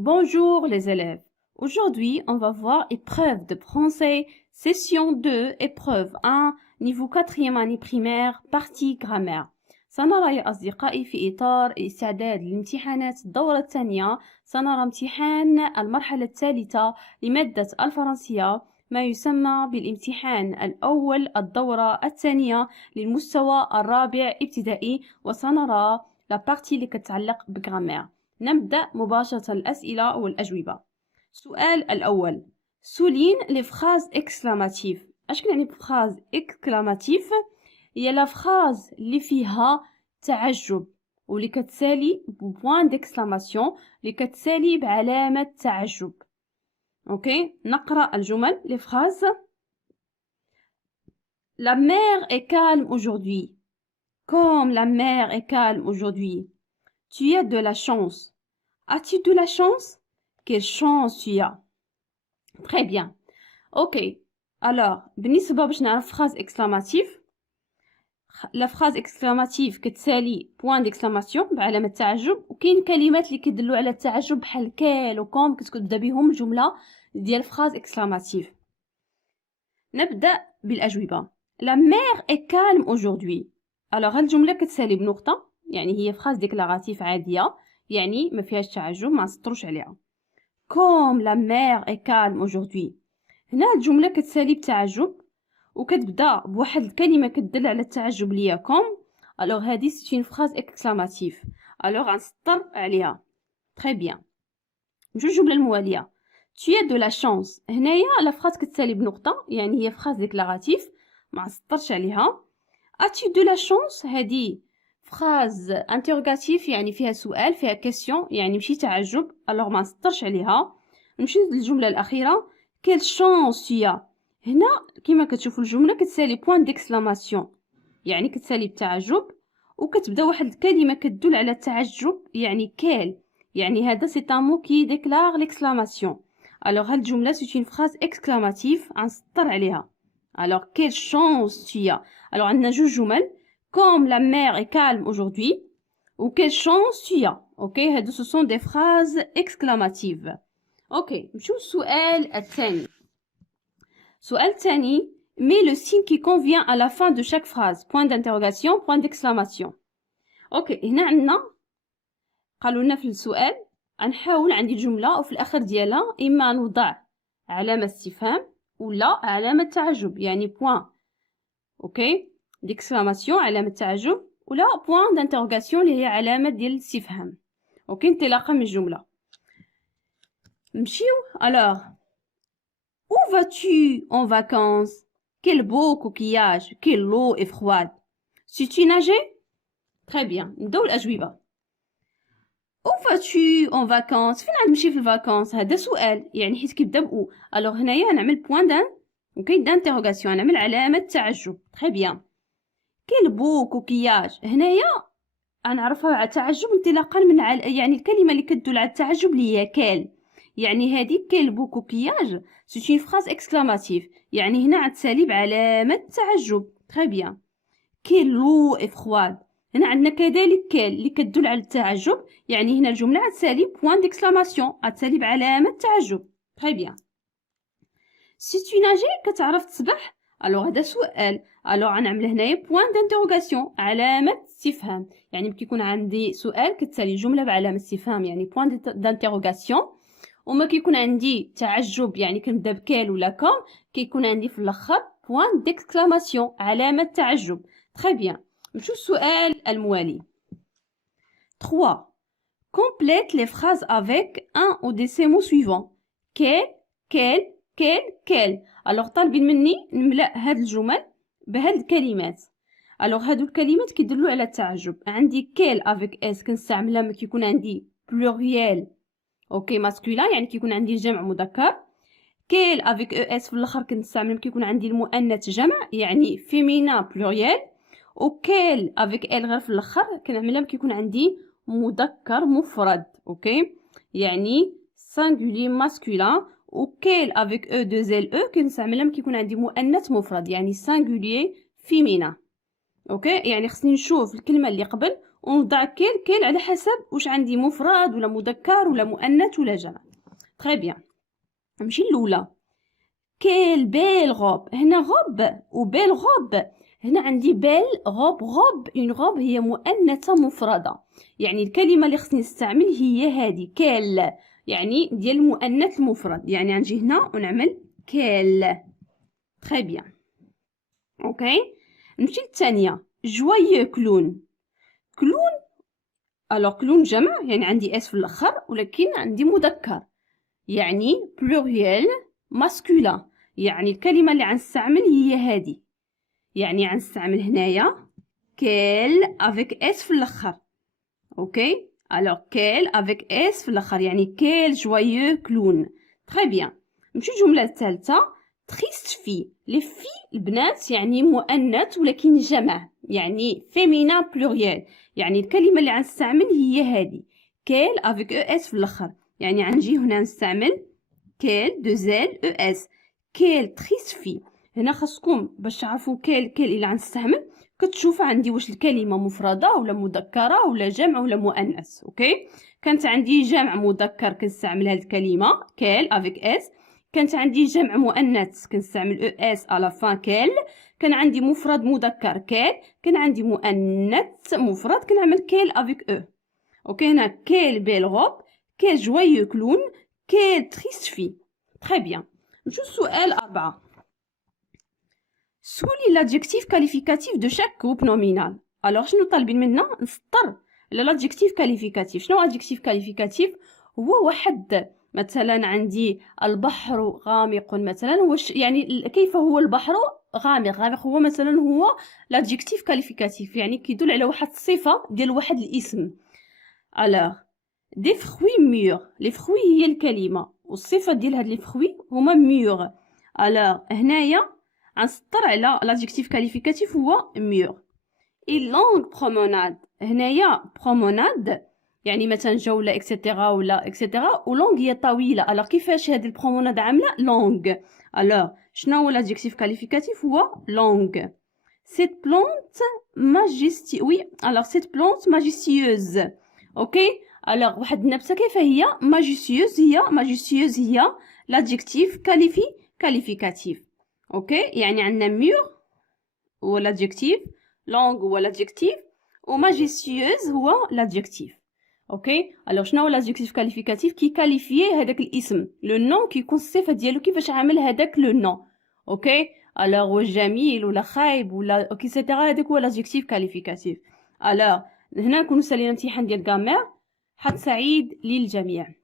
Bonjour les élèves. Aujourd'hui, on va voir épreuve de français, session 2, épreuve 1, niveau 4e année primaire, partie grammaire. سنرى يا أصدقائي في إطار استعداد لامتحانات الدورة الثانية سنرى امتحان المرحلة الثالثة لمادة الفرنسية ما يسمى بالامتحان الأول الدورة الثانية للمستوى الرابع ابتدائي وسنرى لا بارتي اللي كتعلق بغرامير. نبدأ مباشرة الأسئلة والأجوبة. السؤال الأول souligne les phrases exclamatives. اش كنعني phrase exclamative؟ هي لا phrase اللي فيها تعجب واللي كتسالي بوان ديكسلاماسيون اللي كتسالي بعلامة تعجب. اوكي نقرأ الجمل les phrases. La mer est calme aujourd'hui. Comme la mer est calme aujourd'hui. Tu as de la chance. As-tu de la chance? Quelle chance tu as? Très bien. Ok. Alors, بالنسبة باش نعرف phrase exclamative. La phrase exclamative كتسالي point d'exclamation بعلامة تعجب وكاين كلمات اللي كيدلوا على التعجب بحال كال وكوم كتبدا بهم الجملة ديال phrase exclamative. نبدأ بالأجوبة. La mer est calme aujourd'hui. Alors هاد الجملة كتسالي بنقطة يعني هي phrase déclarative عادية يعني ما فيهاش تعجب ما نسطروش عليها. Comme la mer est calme aujourd'hui. هنا الجملة كتسالي بتعجب وكتبدا بواحد الكلمة كتدل على التعجب ليا كوم. alors هذه c'est une phrase exclamative. alors غنسطر عليها. très bien. نمشيو للجملة الموالية. tu as de la chance. هنايا لا phrase كتسالي بنقطة يعني هي phrase déclarative ما نسطرش عليها. as-tu de la chance؟ هذه phrase interrogative يعني فيها سؤال فيها question يعني ماشي تعجب alors ما نسطرش عليها. نمشي للجملة الأخيرة. quelle chance tu as؟ هنا كما كتشوفوا الجملة كتسالي point d'exclamation يعني كتسالي بتعجب وكتبدا واحد الكلمة كتدل على التعجب يعني quel يعني هذا c'est un mot qui déclare l'exclamation. alors هاد الجملة c'est une phrase exclamative غنسطر عليها. alors quelle chance tu as؟ alors عندنا جوج جمل comme la mer est calme aujourd'hui ou quelle chance tu as. ok هادو ce sont des phrases exclamatives. ok نمشيو للسؤال الثاني. السؤال الثاني mets le signe qui convient à la fin de chaque phrase point d'interrogation point d'exclamation. ok هنا عندنا قالوا لنا في السؤال غنحاول عندي الجملة وفي الأخر ديالها إما نوضع علامة استفهام ولا علامة تعجب يعني point اوكي d'exclamation علامة تعجب ولا point d'interrogation اللي هي علامة ديال الاستفهام. اوكي انطلاقا من الجملة نمشيو. alors où vas-tu en vacances? Quel beau coquillage, quelle eau est froide. Sais-tu nager? très bien. نبداو الأجوبة. où vas-tu en vacances؟ فين غنمشي في الفاكونس؟ هذا سؤال يعني حيت كيبدا بأو alors هنايا نعمل point اوكي d'interrogation نعمل علامة تعجب. très bien. quel beau coquillage هنايا غنعرفها على تعجب انطلاقا من يعني الكلمة اللي كتدل على التعجب اللي هي كال يعني هذه quel beau coquillage c'est une phrase exclamative يعني هنا غتسالي بعلامة تعجب. très bien. quelle eau est froide هنا عندنا كذلك كال اللي كتدل على التعجب يعني هنا الجملة غتسالي point d'exclamation غتسالي بعلامة تعجب. très bien. si tu nager كتعرف تسبح alors هذا سؤال alors غنعمل هنايا point d'interrogation علامة استفهام يعني كيكون عندي سؤال كتسالي جملة بعلامة استفهام يعني point d'interrogation وما كيكون عندي تعجب يعني كنبدا بكال ولا كوم كيكون عندي في الاخر point d'exclamation علامة تعجب. très bien. نمشيو السؤال الموالي. 3 complète les phrases avec un ou de ces mots suivants quel alors طالبين مني نملأ هاد الجمل بهاد الكلمات. alors هادو الكلمات كيدلوا على التعجب. عندي quel avec s كنستعملها ملي كيكون عندي pluriel اوكي masculin يعني كيكون عندي جمع مذكر. quel avec es في الاخر كنستعمل ملي كيكون عندي المؤنث جمع يعني féminin pluriel. وكيل avec elle غير في الاخر كنعملها ملي كيكون عندي مذكر مفرد اوكي يعني singulier masculin. وكيل avec e deux l e كنستعملها ملي كيكون عندي مؤنث مفرد يعني singulier féminin. اوكي يعني خصني نشوف الكلمه اللي قبل ونضع كيل على حسب واش عندي مفرد ولا مذكر ولا مؤنث ولا جمع. تري بيان. نمشي الاولى. كيل بيل غوب. هنا غوب وبيل غوب. هنا عندي بيل غوب. غوب اون غوب هي مؤنثه مفرده، يعني الكلمه اللي خصني نستعمل هي هذه كيل، يعني ديال المؤنث المفرد. يعني نجي هنا ونعمل كيل. تري بيان. اوكي. نمشي للثانيه. جويو كلون. كلون الوغ كلون جمع، يعني عندي اس في الاخر، ولكن عندي مذكر يعني بلوريال ماسكولين. يعني الكلمه اللي غنستعمل هي هذه، يعني غنستعمل هنايا كيل افيك اس في الاخر. اوكي. الوغ كيل افيك اس في الاخر يعني كيل جويو كلون. تري بيان. نمشيو الجمله الثالثه. تريست في. لي في البنات يعني مؤنث ولكن جمع، يعني فيمينا بلوريال، يعني الكلمه اللي غنستعمل هي هذه كيل افيك او اس في الاخر. يعني غنجي هنا نستعمل كيل دو زيل او اس. كيل تريست في. هنا خاصكم باش تعرفوا كيل اللي غنستعمل كتشوف عندي واش الكلمه مفرده ولا مذكره ولا جمع ولا مؤنث. اوكي. كانت عندي جمع مذكر كنستعمل هذه الكلمه كيل افيك اس. كانت عندي جمع مؤنث كنستعمل او اس على فان كيل. كان عندي مفرد مذكر كيل. كان عندي مؤنث مفرد كنعمل كيل افيك او. اوكي. هنا كيل بيل غوب. كيل جويو كلون. كيل تريست في. تري بيان. نشوف السؤال 4. سولي l'adjectif qualificatif de chaque groupe nominal. alors شنو طالبين منا؟ نسطر l'adjectif qualificatif. شنو adjectif qualificatif؟ هو واحد مثلا عندي البحر غامق مثلا، واش يعني كيف هو البحر غامق؟ غامق هو مثلا هو l'adjectif qualificatif، يعني كيدل على واحد الصفه ديال واحد الاسم. alors des fruits mûrs. les fruits هي الكلمه والصفه ديال هاد لي fruits هما mûrs. alors هنايا غنسطر على l'adjectif qualificatif هو mûr. et longue promenade. هنايا promenade يعني مثلا جولة اكسيتيرا ولا اكسيتيرا، و longue هي طويلة. alors كيفاش هاد البروموناد عاملة longue؟ alors شنو هو l'adjectif qualificatif هو longue. cette plante majestueuse. oui alors cette plante majestueuse. اوكي. alors واحد النبتة كيف هي majestueuse؟ هي l'adjectif qualificatif. اوكي. يعني عندنا ميور هو l'adjectif، longue هو l'adjectif، و majestueuse هو l'adjectif. اوكي. alors شنو هو l'adjectif qualificatif؟ كي كاليفيي هذاك الاسم لو نون كيكون الصفه ديالو كيفاش عامل هذاك لو نون. اوكي. alors واش جميل ولا خايب ولا اكسيتيرا، هذاك هو l'adjectif qualificatif. alors هنا نكونوا سالينا الامتحان ديال غامير. حد سعيد للجميع.